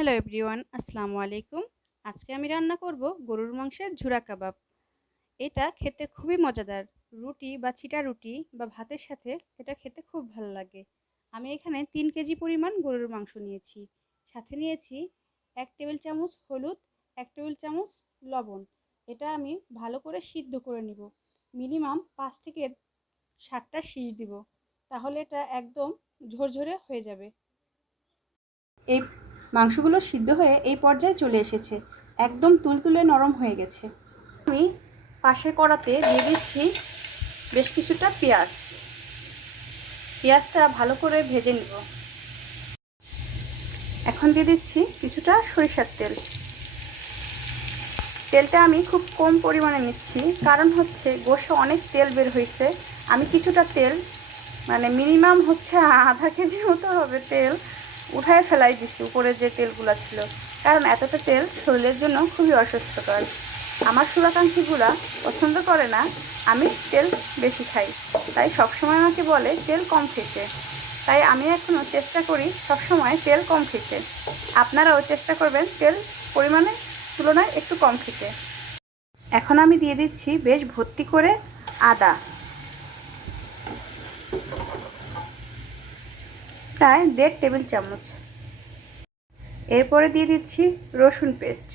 Hello everyone, আসসালামু আলাইকুম। আজকে আমি রান্না করব গরুর মাংসের ঝুরা কাবাব। এটা খেতে খুবই মজাদার। রুটি বা ছিটা রুটি বা ভাতের সাথে এটা খেতে খুব ভালো লাগে। আমি এখানে ৩ কেজি পরিমাণ গরুর মাংস নিয়েছি। সাথে নিয়েছি ১ টেবিল চামচ হলুদ, ১ টেবিল চামচ লবণ। এটা আমি ভালো করে সিদ্ধ করে নিব। মিনিমাম ৫ থেকে ৭টা সিজ দিব। তাহলে এটা একদম ঝরঝরে হয়ে যাবে। এই মাংসগুলো সিদ্ধ হয়ে এই পর্যায়ে চলে এসেছে, একদম তুলতুলে নরম হয়ে গেছে। আমি পাশের কড়াতে দিয়ে দিচ্ছি বেশ কিছুটা পেঁয়াজটা ভালো করে ভেজে নিব। এখন দিয়ে দিচ্ছি কিছুটা সরিষার তেলটা আমি খুব কম পরিমাণে নিচ্ছি, কারণ হচ্ছে গোশে অনেক তেল বের হয়েছে। আমি কিছুটা তেল মিনিমাম হচ্ছে আধা কেজির মতো হবে তেল উঠায় ফেলাই দিছি, উপরে যে তেলগুলো ছিল, কারণ এতটা তেল শরীরের জন্য খুবই অস্বাস্থ্যকর। আমার শুভাকাঙ্ক্ষীগুলা পছন্দ করে না আমি তেল বেশি খাই, তাই সবসময় আমাকে বলে তেল কম খেতে। তাই আমি এখনও চেষ্টা করি সবসময় তেল কম খেতে। আপনারাও চেষ্টা করবেন তেল পরিমাণে তুলনায় একটু কম খেতে। এখন আমি দিয়ে দিচ্ছি বেশ ভর্তি করে আদা, প্রায় ১.৫ টেবিল চামচ। এরপরে দিয়ে দিচ্ছি রসুন পেস্ট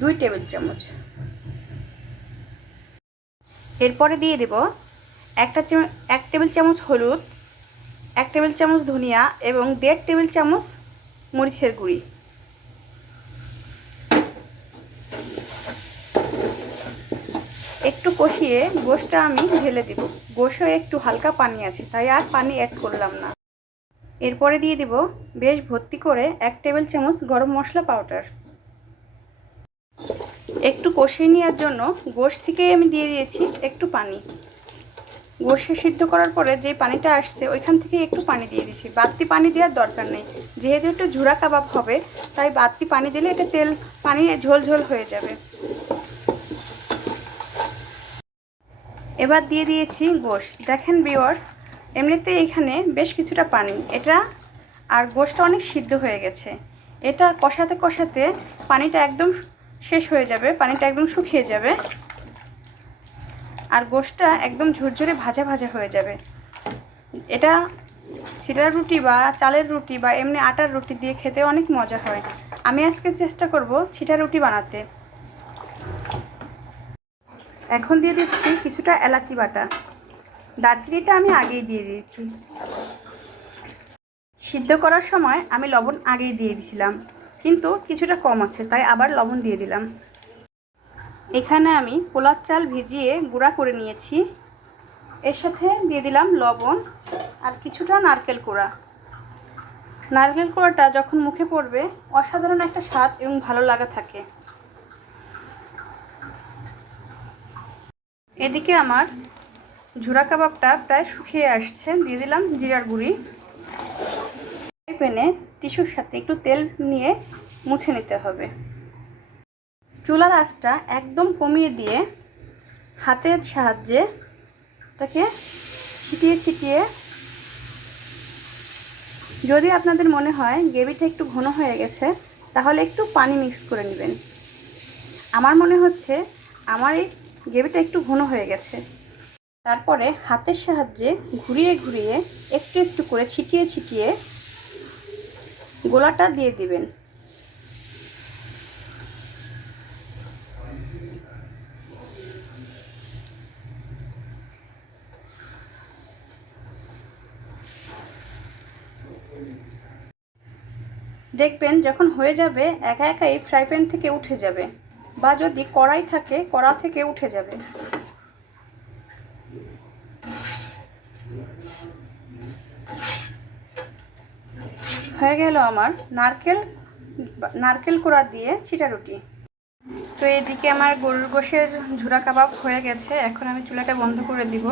২ টেবিল চামচ। এরপরে দিয়ে দেব ১ টেবিল চামচ হলুদ, ১ টেবিল চামচ ধনিয়া এবং ১.৫ টেবিল চামচ মরিচের গুঁড়ি। একটু কষিয়ে গোশটা আমি ঢেলে দেব। গোশে একটু হালকা পানি আছে, তাই আর পানি অ্যাড করলাম না। এরপরে দিয়ে দেব বেশ ভর্তি করে ১ টেবিল চামচ গরম মশলা পাউডার। একটু কষিয়ে নেওয়ার জন্য গোশ থেকে আমি দিয়ে দিয়েছি একটু পানি। গোশে সিদ্ধ করার পরে যে পানিটা আসছে ওইখান থেকে একটু পানি দিয়ে দিয়েছি, বাড়তি পানি দেওয়ার দরকার নেই। যেহেতু একটু ঝুরা কাবাব হবে, তাই বাড়তি পানি দিলে এটা পানি ঝোল ঝোল হয়ে যাবে। এবার দিয়ে দিয়েছি গোশ। দেখেন ভিউয়ার্স, এমনিতে এখানে বেশ কিছুটা পানি, এটা আর গোশটা অনেক সিদ্ধ হয়ে গেছে। এটা কষাতে কষাতে পানিটা একদম শেষ হয়ে যাবে, পানিটা একদম শুকিয়ে যাবে, আর গোশটা একদম ঝুরঝুরে ভাজা ভাজা হয়ে যাবে। এটা চিড়ার রুটি বা চালের রুটি বা এমনি আটার রুটি দিয়ে খেতে অনেক মজা হয়। আমি আজকে চেষ্টা করব ছিটা রুটি বানাতে। এখন দিয়ে দিচ্ছি কিছুটা এলাচি বাটা। দারচিনিটা আমি আগেই দিয়ে দিয়েছি। সিদ্ধ করার সময় আমি লবণ আগেই দিয়ে দিয়েছিলাম, কিন্তু কিছুটা কম আছে, তাই আবার লবণ দিয়ে দিলাম। এখানে আমি পোলার চাল ভিজিয়ে গুঁড়া করে নিয়েছি। এর সাথে দিয়ে দিলাম লবণ আর কিছুটা নারকেল কোড়া। নারকেল কোড়াটা যখন মুখে পড়বে অসাধারণ একটা স্বাদ এবং ভালো লাগা থাকে। এদিকে আমার ঝুরা কাবাবটা প্রায় শুকিয়ে আসছে। দিয়ে দিলাম জিরার গুঁড়ি। প্যানে টিস্যুর সাথে একটু তেল নিয়ে মুছে নিতে হবে। চুলার আঁচটা একদম কমিয়ে দিয়ে হাতের সাহায্যে এটাকে ছিটিয়ে ছিটিয়ে, যদি আপনাদের মনে হয় গ্রেভিটা একটু ঘন হয়ে গেছে তাহলে একটু পানি মিক্স করে নেবেন। আমার মনে হচ্ছে আমার এই গ্রেভিটা একটু ঘন হয়ে গেছে। তারপরে হাতের সাহায্যে ঘুরিয়ে ঘুরিয়ে একটু একটু করে ছিটিয়ে ছিটিয়ে গোলাটা দিয়ে দিবেন। দেখবেন যখন হয়ে যাবে একা একাই ফ্রাই প্যান থেকে উঠে যাবে, বা যদি কড়াই থাকে কড়া থেকে উঠে যাবে। হয়ে গেল আমার নারকেল কোড়া দিয়ে ছিটা রুটি। তো এদিকে আমার গরুর গোশের ঝুরা কাবাব হয়ে গেছে। এখন আমি চুলাটা বন্ধ করে দিব।